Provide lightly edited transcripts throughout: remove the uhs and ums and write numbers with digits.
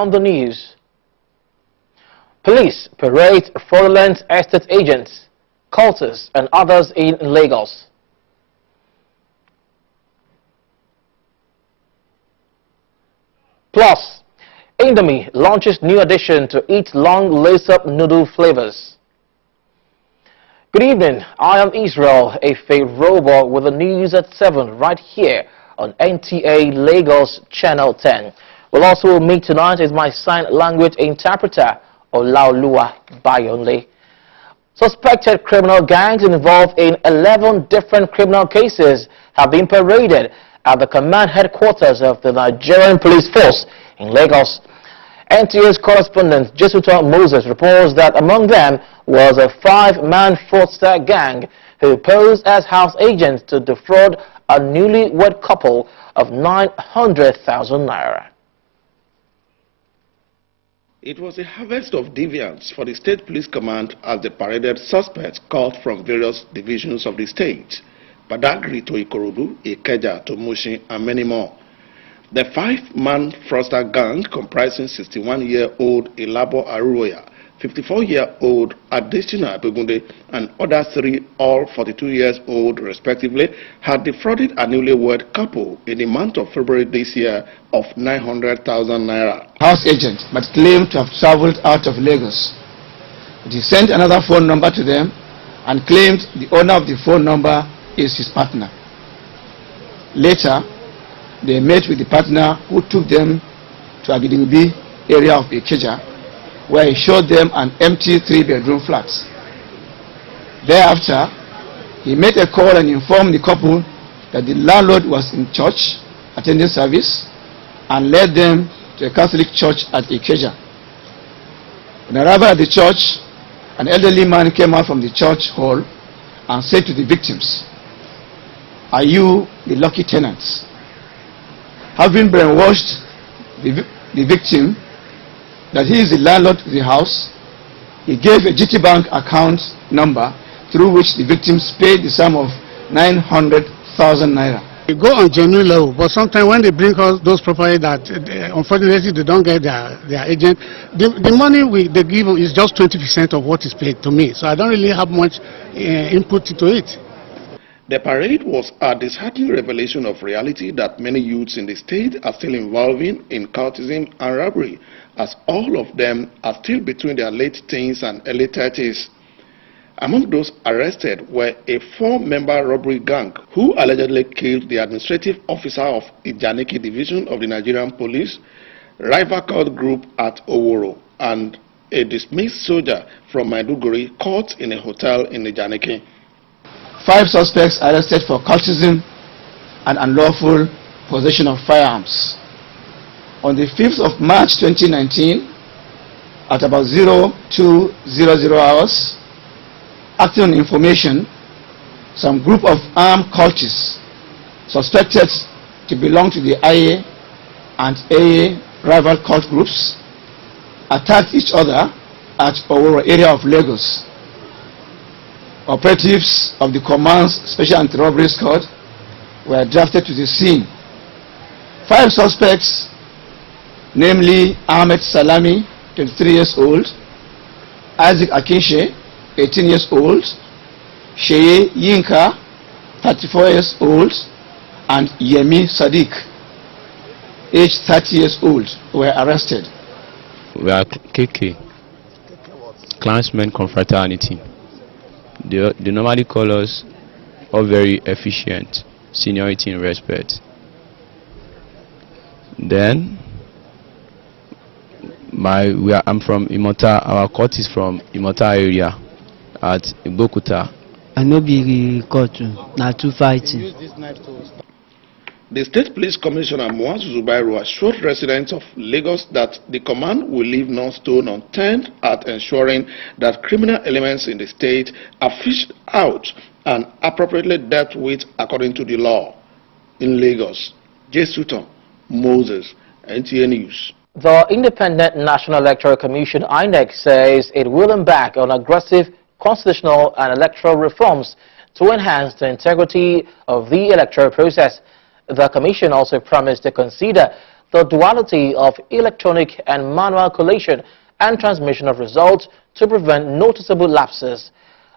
on the news. Police parade fraudulent estate agents, cultists and others in Lagos. Plus, Indomie launches new addition to its long lace-up noodle flavors. Good evening, I am Israel Efe with the news at 7 right here on NTA Lagos Channel 10. We'll also meet tonight is my sign language interpreter, Olaoluwa Bayonle. Suspected criminal gangs involved in 11 different criminal cases have been paraded at the command headquarters of the Nigerian Police Force in Lagos. NTA's correspondent Jesuta Moses reports that among them was a 5-man fraudster gang who posed as house agents to defraud a newlywed couple of 900,000 naira. It was a harvest of deviance for the State Police Command as they paraded suspects caught from various divisions of the state, Badagry to Ikorodu, Ikeja to Mushin, and many more. The 5-man fraudster gang, comprising 61-year-old Elabo Aruoya, 54-year-old Adesina Abegunde, and other 3, all 42 years old respectively, had defrauded a newlywed couple in the month of February this year of 900,000 naira. House agent, but claimed to have traveled out of Lagos. But he sent another phone number to them and claimed the owner of the phone number is his partner. Later, they met with the partner who took them to Agidingbi area of Ikeja, where he showed them an empty 3-bedroom flat. Thereafter, he made a call and informed the couple that the landlord was in church attending service and led them to a Catholic church at Ikeja. On arrival at the church, an elderly man came out from the church hall and said to the victims, "Are you the lucky tenants?" Having brainwashed the victim that he is the landlord of the house, he gave a GTBank account number through which the victims paid the sum of 900,000 naira. They go on genuine level, but sometimes when they bring us those properties that unfortunately they don't get their agent, the money they give is just 20% of what is paid to me, so I don't really have much input into it. The parade was a disheartening revelation of reality that many youths in the state are still involving in cultism and robbery, as all of them are still between their late teens and early 30s. Among those arrested were a 4-member robbery gang who allegedly killed the administrative officer of Ijaniki Division of the Nigerian Police, rival cult group at Oworo, and a dismissed soldier from Maiduguri caught in a hotel in Ijaniki. 5 suspects arrested for cultism and unlawful possession of firearms. On the 5th of March 2019, at about 0200 hours, acting on information, some group of armed cultists suspected to belong to the IA and AA rival cult groups attacked each other at Oworo area of Lagos. Operatives of the Command's Special Anti-Robbery Squad were drafted to the scene. 5 suspects, namely Ahmed Salami, 23 years old, Isaac Akinshe, 18 years old, Sheye Yinka, 34 years old, and Yemi Sadiq, aged 30 years old, were arrested. We are KK, Clansmen Confraternity. They normally call us all very efficient, seniority and respect. Then, I'm from Imota. Our court is from Imota area at Igbokuta. I know be court na two fighting. The State Police Commissioner Muazu Zubairu assured residents of Lagos that the command will leave no stone unturned at ensuring that criminal elements in the state are fished out and appropriately dealt with according to the law. In Lagos, Jesuta Moses, NTA News. The Independent National Electoral Commission, INEC, says it will embark on aggressive constitutional and electoral reforms to enhance the integrity of the electoral process. The Commission also promised to consider the duality of electronic and manual collation and transmission of results to prevent noticeable lapses.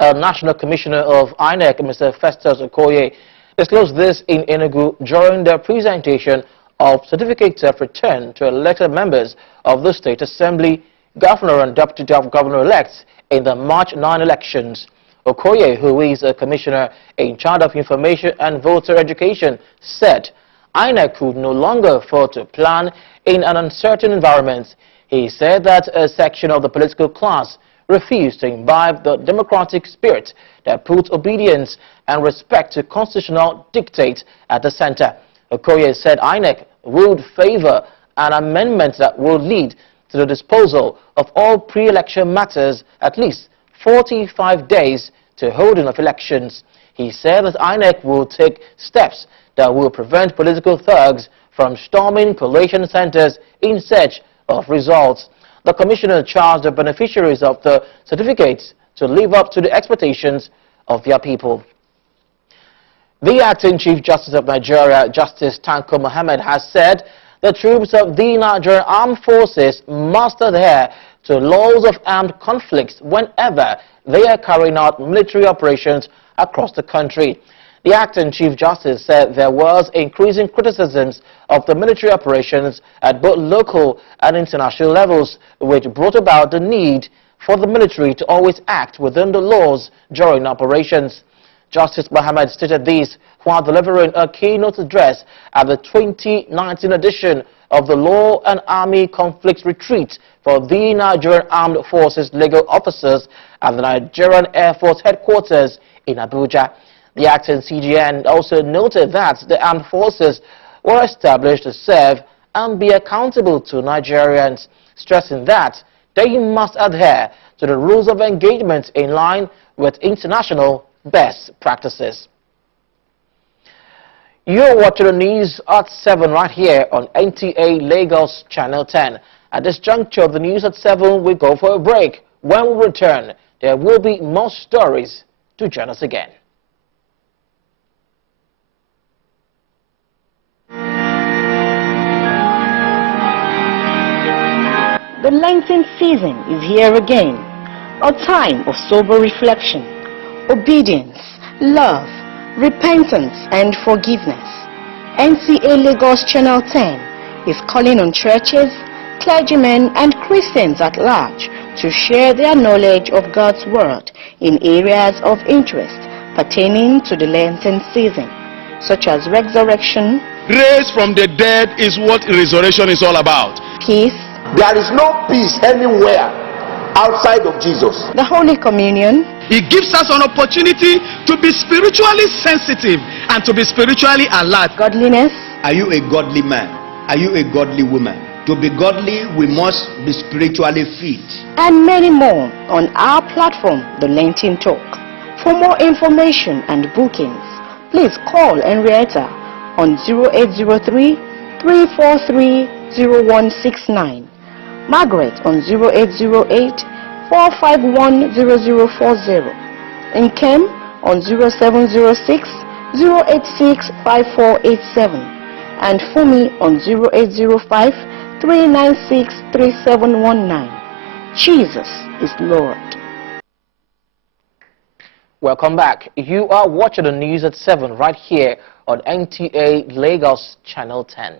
A National Commissioner of INEC, Mr. Festus Okoye, disclosed this in Enugu during the presentation of certificates of return to elected members of the State Assembly, Governor and Deputy Governor-elects in the March 9 elections. Okoye, who is a commissioner in charge of information and voter education, said INEC could no longer afford to plan in an uncertain environment. He said that a section of the political class refused to imbibe the democratic spirit that puts obedience and respect to constitutional dictates at the center. Okoye said INEC would favor an amendment that will lead to the disposal of all pre-election matters at least 45 days to holding of elections. He said that INEC will take steps that will prevent political thugs from storming collation centers in search of results. The commissioner charged the beneficiaries of the certificates to live up to the expectations of their people. The acting Chief Justice of Nigeria, Justice Tanko Mohammed, has said the troops of the Nigerian Armed Forces must adhere to laws of armed conflicts whenever they are carrying out military operations across the country. The acting Chief Justice said there was increasing criticisms of the military operations at both local and international levels, which brought about the need for the military to always act within the laws during operations. Justice Mohammed stated this while delivering a keynote address at the 2019 edition of the Law and Army Conflicts Retreat for the Nigerian Armed Forces legal officers at the Nigerian Air Force headquarters in Abuja. The acting CGN also noted that the armed forces were established to serve and be accountable to Nigerians, stressing that they must adhere to the rules of engagement in line with international best practices. You're watching the news at 7 right here on NTA Lagos Channel 10. At this juncture of the news at 7, we go for a break. When we return, there will be more stories. Do join us again. The Lenten season is here again, a time of sober reflection, obedience, love, repentance and forgiveness. NTA Lagos Channel 10 is calling on churches, clergymen and Christians at large to share their knowledge of God's Word in areas of interest pertaining to the Lenten season, such as resurrection, raised from the dead is what resurrection is all about. peace, there is no peace anywhere outside of Jesus. the Holy Communion, It gives us an opportunity to be spiritually sensitive and to be spiritually alert. godliness, Are you a godly man? Are you a godly woman? To be godly, we must be spiritually fit. and many more on our platform, The Lenten Talk. For more information and bookings, please call Henrietta on 0803 343 0169, Margaret on 0808 451 0040, and Kem on 0706 086 5487, and Fumi on 0805 396 3719. Jesus is Lord. Welcome back. You are watching the news at 7 right here on NTA Lagos Channel 10.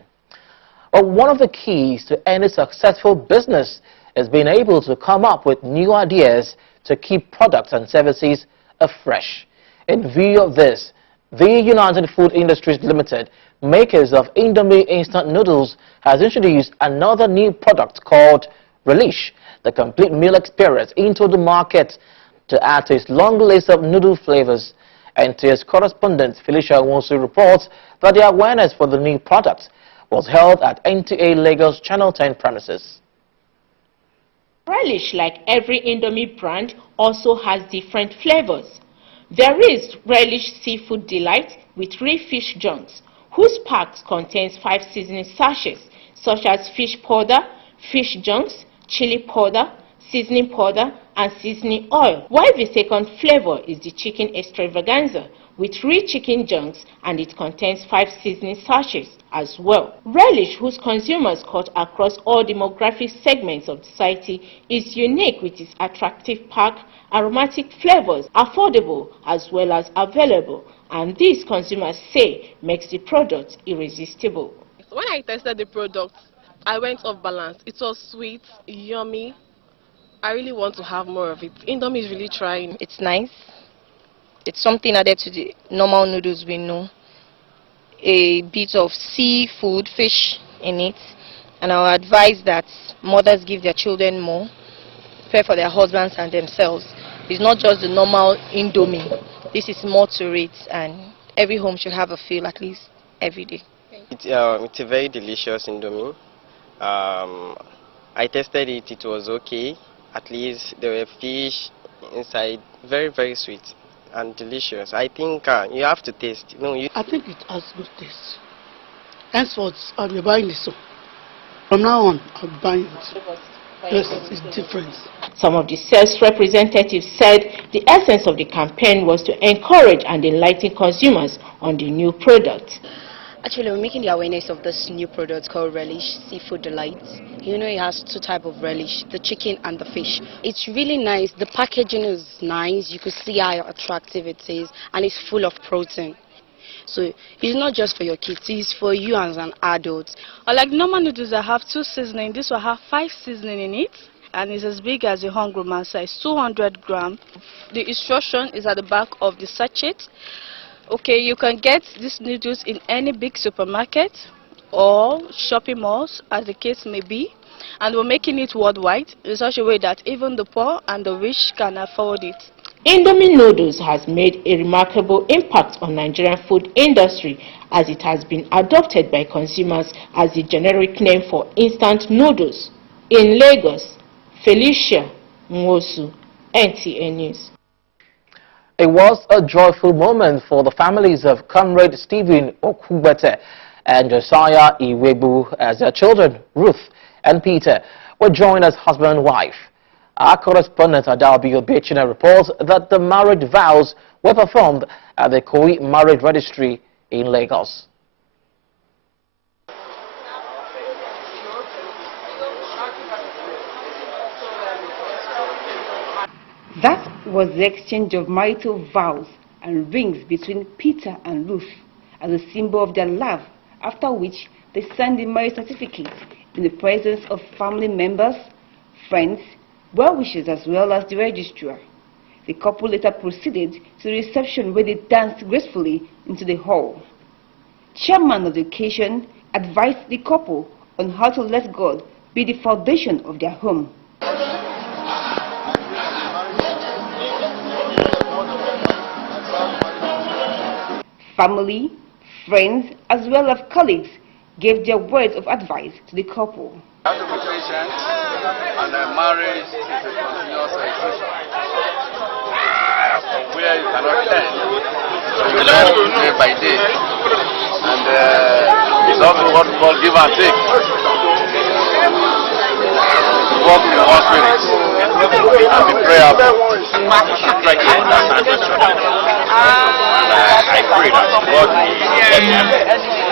But one of the keys to any successful business is being able to come up with new ideas to keep products and services afresh. In view of this, the United Food Industries Limited, makers of Indomie instant noodles, has introduced another new product called Relish, the complete meal experience, into the market to add to its long list of noodle flavors. NTA's correspondent Felicia Wonsu reports that the awareness for the new product was held at NTA Lagos Channel 10 premises. Relish, like every Indomie brand, also has different flavors. There is Relish Seafood Delight with 3 fish junks, whose packs contains 5 seasoning sachets, such as fish powder, fish junks, chili powder, seasoning powder, and seasoning oil, while the second flavor is the chicken extravaganza with real chicken chunks, and it contains 5 seasoning sachets as well. Relish, whose consumers cut across all demographic segments of society, is unique with its attractive pack, aromatic flavors, affordable as well as available, and this consumers say makes the product irresistible. When I tested the product, I went off balance. It was sweet, yummy. I really want to have more of it. Indomie is really trying. It's nice. It's something added to the normal noodles we know. A bit of seafood, fish in it. And I would advise that mothers give their children more, prepare for their husbands and themselves. It's not just the normal Indomie. This is more to it, and every home should have a feel at least every day. It's a very delicious Indomie. I tested it, it was okay. At least there were fish inside, very, very sweet and delicious. I think you have to taste. I think it has good taste. Henceforth, I'll be buying this one. From now on, I'll be buying it. Yes, it's different. Some of the sales representatives said the essence of the campaign was to encourage and enlighten consumers on the new product. Actually, we're making the awareness of this new product called Relish Seafood Delight. You know, it has 2 types of relish, the chicken and the fish. It's really nice. The packaging is nice. You can see how attractive it is, and it's full of protein. So it's not just for your kids, it's for you as an adult. Like normal noodles, I have 2 seasoning. This will have 5 seasoning in it, and it's as big as a hungry man size, 200 grams. The instruction is at the back of the sachet. Okay, you can get these noodles in any big supermarket or shopping malls, as the case may be, and we're making it worldwide in such a way that even the poor and the rich can afford it. Indomie noodles has made a remarkable impact on Nigerian food industry, as it has been adopted by consumers as the generic name for instant noodles. In Lagos, Felicia Nwosu, NTA News. It was a joyful moment for the families of Comrade Stephen Okugbete and Josiah Iwebu, as their children, Ruth and Peter, were joined as husband and wife. Our correspondent Adaobi Obechina reports that the marriage vows were performed at the Koi Marriage Registry in Lagos. That was the exchange of marital vows and rings between Peter and Ruth as a symbol of their love, after which they signed the marriage certificate in the presence of family members, friends, well-wishers as well as the registrar. The couple later proceeded to the reception where they danced gracefully into the hall. Chairman of the occasion advised the couple on how to let God be the foundation of their home. Family, friends, as well as colleagues gave their words of advice to the couple. You have to be patient, and marriage is a continuous exercise where you cannot end. So you learn day by day, and it's also what we call give and take. Work in one spirit and be prayerful. I pray that God will help them,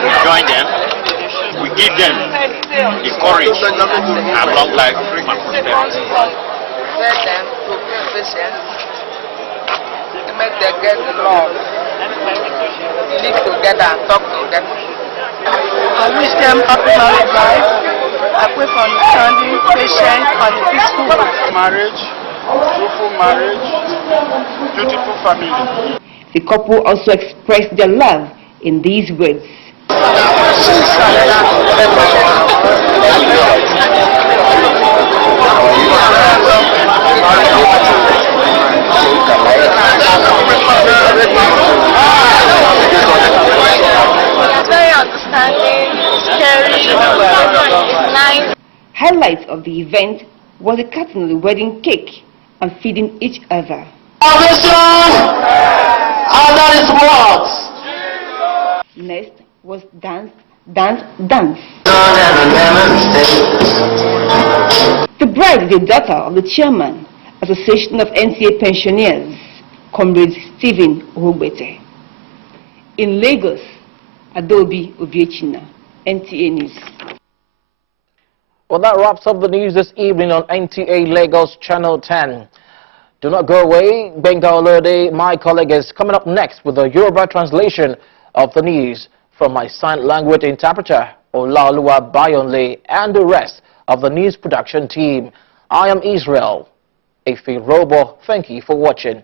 we join them, we give them the courage and long life and prosperity. Let them to be patient, to make them get love, live together and talk together. I wish them happy married life. I pray for understanding, patience, and peaceful marriage, fruitful marriage, beautiful family. The couple also expressed their love in these words. Very understanding, caring, nice. Highlights of the event was the cutting of the wedding cake and feeding each other. Next was dance. The bride is the daughter of the chairman, Association of NTA Pensioners, Comrade Stephen Ogbete. In Lagos, Adobe Obiechina, NTA News. Well, that wraps up the news this evening on NTA Lagos Channel 10. Do not go away. Benga Olode, my colleague, is coming up next with the Yoruba translation of the news from my sign language interpreter, Olaoluwa Bayonle, and the rest of the news production team. I am Israel Efe-Robo. Thank you for watching.